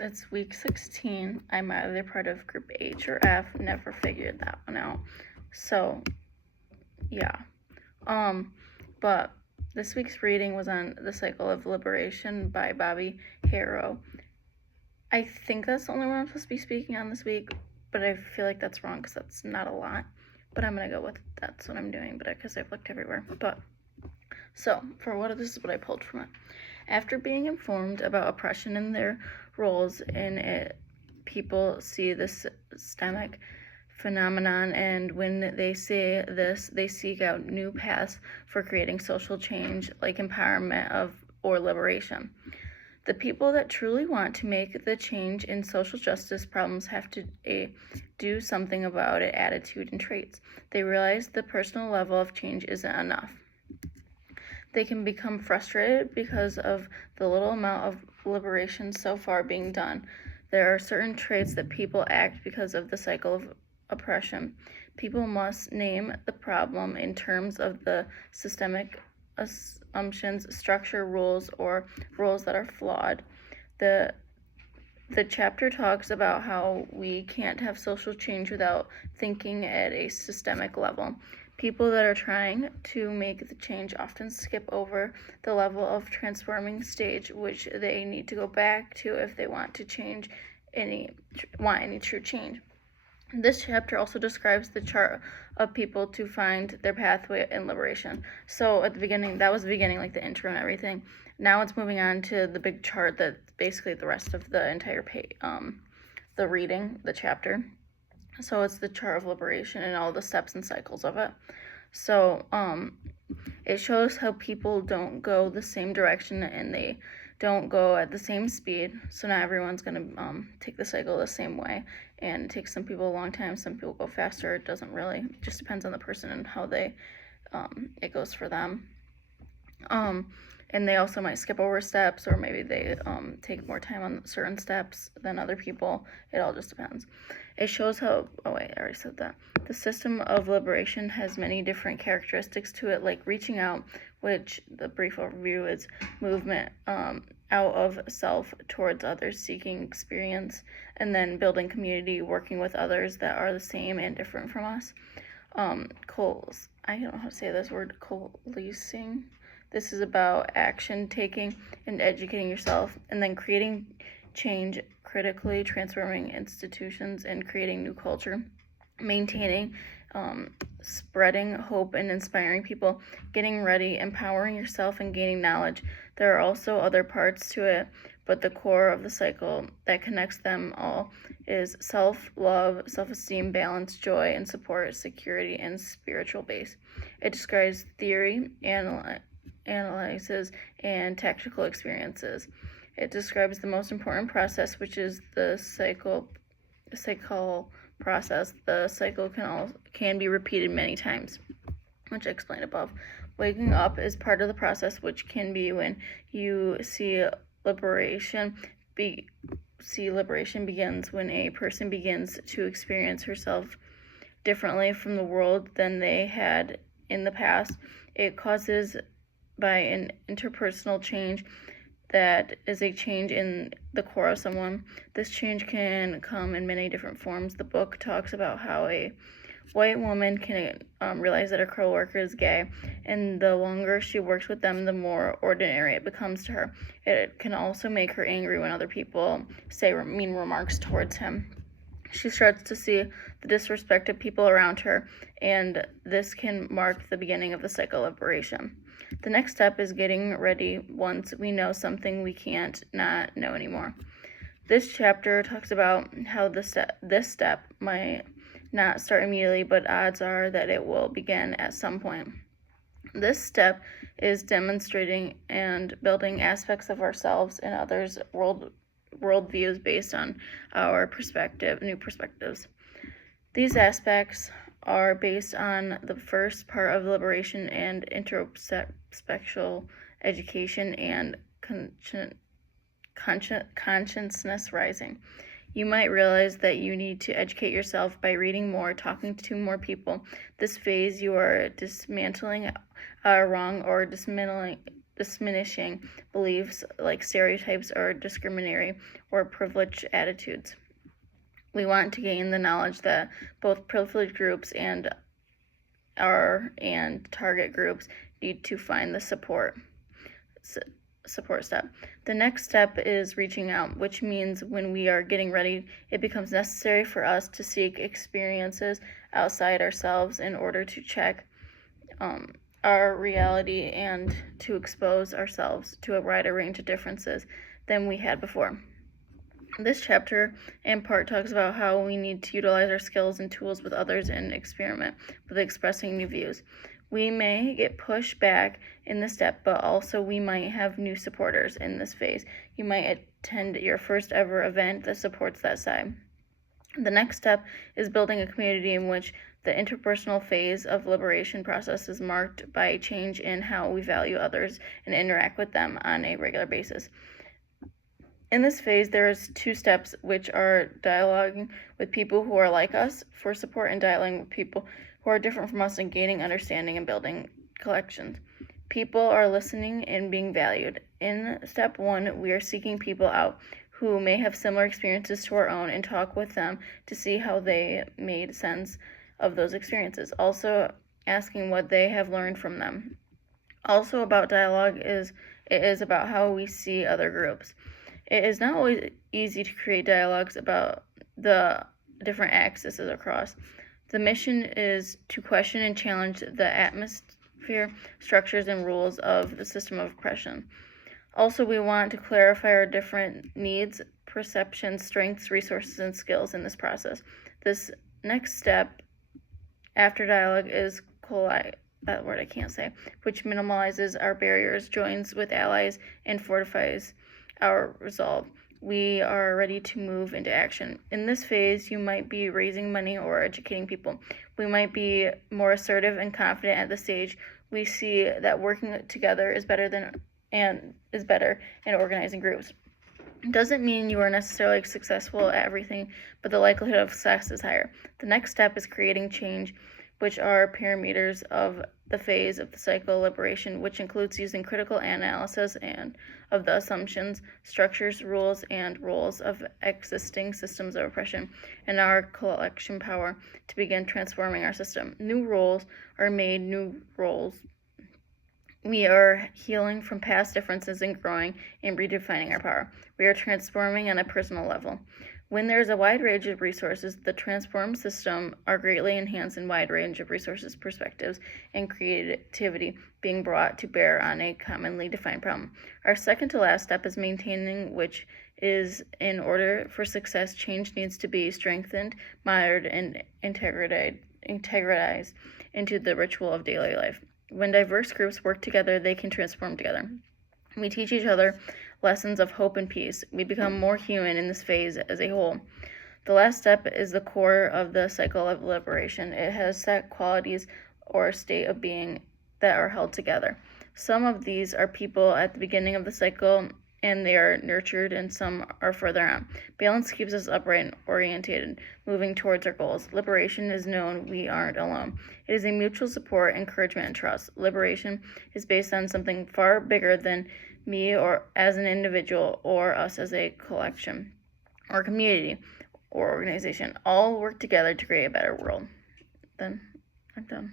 It's week 16. I'm either part of group H or F. Never figured that one out. So, yeah. But this week's reading was on The Cycle of Liberation by Bobby Harrow. I think that's the only one I'm supposed to be speaking on this week, but I feel like that's wrong because that's not a lot. But I'm gonna go with that's what I'm doing, but because I've looked everywhere. But so this is what I pulled from it. After being informed about oppression and their roles in it, people see this systemic phenomenon, and when they see this, they seek out new paths for creating social change, like empowerment or liberation. The people that truly want to make the change in social justice problems have to do something about it, attitude and traits. They realize the personal level of change isn't enough. They can become frustrated because of the little amount of liberation so far being done. There are certain traits that people act because of the cycle of oppression. People must name the problem in terms of the systemic assumptions, structure, rules, or rules that are flawed. The chapter talks about how we can't have social change without thinking at a systemic level. People that are trying to make the change often skip over the level of transforming stage, which they need to go back to if they want to change any true change. This chapter also describes the chart of people to find their pathway in liberation. So at the beginning, that was the beginning, like the intro and everything. Now it's moving on to the big chart that's basically the rest of the entire page, the reading, the chapter. So it's the chart of liberation and all the steps and cycles of it. So it shows how people don't go the same direction and they don't go at the same speed. So not everyone's gonna take the cycle the same way, and it takes some people a long time. Some people go faster. It doesn't really. It just depends on the person and how they it goes for them. And they also might skip over steps, or maybe they take more time on certain steps than other people. It all just depends. It shows how, oh wait, I already said that. The system of liberation has many different characteristics to it, like reaching out, which the brief overview is movement out of self towards others, seeking experience, and then building community, working with others that are the same and different from us. I don't know how to say this word, coalescing. This is about action taking and educating yourself, and then creating change, critically transforming institutions and creating new culture, maintaining, spreading hope and inspiring people, getting ready, empowering yourself, and gaining knowledge. There are also other parts to it, but the core of the cycle that connects them all is self-love, self-esteem, balance, joy, and support, security, and spiritual base. It describes theory, analyzes, and tactical experiences. It describes the most important process, which is the cycle process. The cycle can be repeated many times, which I explained above. Waking up is part of the process, which can be when you see liberation. Liberation begins when a person begins to experience herself differently from the world than they had in the past. It causes by an interpersonal change that is a change in the core of someone. This change can come in many different forms. The book talks about how a white woman can realize that her coworker is gay, and the longer she works with them, the more ordinary it becomes to her. It can also make her angry when other people say mean remarks towards him. She starts to see the disrespect of people around her, and this can mark the beginning of the cycle of liberation. The next step is getting ready once we know something we can't not know anymore. This chapter talks about how this step might not start immediately, but odds are that it will begin at some point. This step is demonstrating and building aspects of ourselves and others' worldviews based on our new perspectives. These aspects are based on the first part of liberation and introspectual education and consciousness rising. You might realize that you need to educate yourself by reading more, talking to more people. This phase, you are dismantling wrong or dismantling diminishing beliefs like stereotypes or discriminatory or privileged attitudes. We want to gain the knowledge that both privileged groups and target groups need to find the support step. The next step is reaching out, which means when we are getting ready, it becomes necessary for us to seek experiences outside ourselves in order to check our reality and to expose ourselves to a wider range of differences than we had before. This chapter in part talks about how we need to utilize our skills and tools with others and experiment with expressing new views. We may get pushed back in this step, but also we might have new supporters in this phase. You might attend your first ever event that supports that side. The next step is building a community in which the interpersonal phase of liberation process is marked by a change in how we value others and interact with them on a regular basis. In this phase, there is 2 steps, which are dialoguing with people who are like us for support and dialoguing with people who are different from us and gaining understanding and building collections. People are listening and being valued. In step 1, we are seeking people out who may have similar experiences to our own and talk with them to see how they made sense of those experiences. Also asking what they have learned from them. Also about dialogue it is about how we see other groups. It is not always easy to create dialogues about the different axes across. The mission is to question and challenge the atmosphere, structures, and rules of the system of oppression. Also, we want to clarify our different needs, perceptions, strengths, resources, and skills in this process. This next step after dialogue is that word I can't say, which minimalizes our barriers, joins with allies, and fortifies our resolve. We are ready to move into action. In this phase, you might be raising money or educating people. We might be more assertive and confident at this stage. We see that working together is better in organizing groups. It doesn't mean you are necessarily successful at everything, but the likelihood of success is higher. The next step is creating change, which are parameters of the phase of the cycle of liberation, which includes using critical analysis and of the assumptions, structures, rules, and roles of existing systems of oppression and our collection power to begin transforming our system. New roles are made, new roles. We are healing from past differences and growing and redefining our power. We are transforming on a personal level. When there is a wide range of resources, the transformed system are greatly enhanced in wide range of resources, perspectives, and creativity being brought to bear on a commonly defined problem. Our second to last step is maintaining, which is in order for success, change needs to be strengthened, monitored, and integrated into the ritual of daily life. When diverse groups work together, they can transform together. We teach each other lessons of hope and peace. We become more human in this phase as a whole. The last step is the core of the cycle of liberation. It has set qualities or state of being that are held together. Some of these are people at the beginning of the cycle and they are nurtured, and some are further on. Balance keeps us upright and oriented, moving towards our goals. Liberation is known we aren't alone. It is a mutual support, encouragement, and trust. Liberation is based on something far bigger than me or as an individual or us as a collection or community or organization. All work together to create a better world. Then I'm done.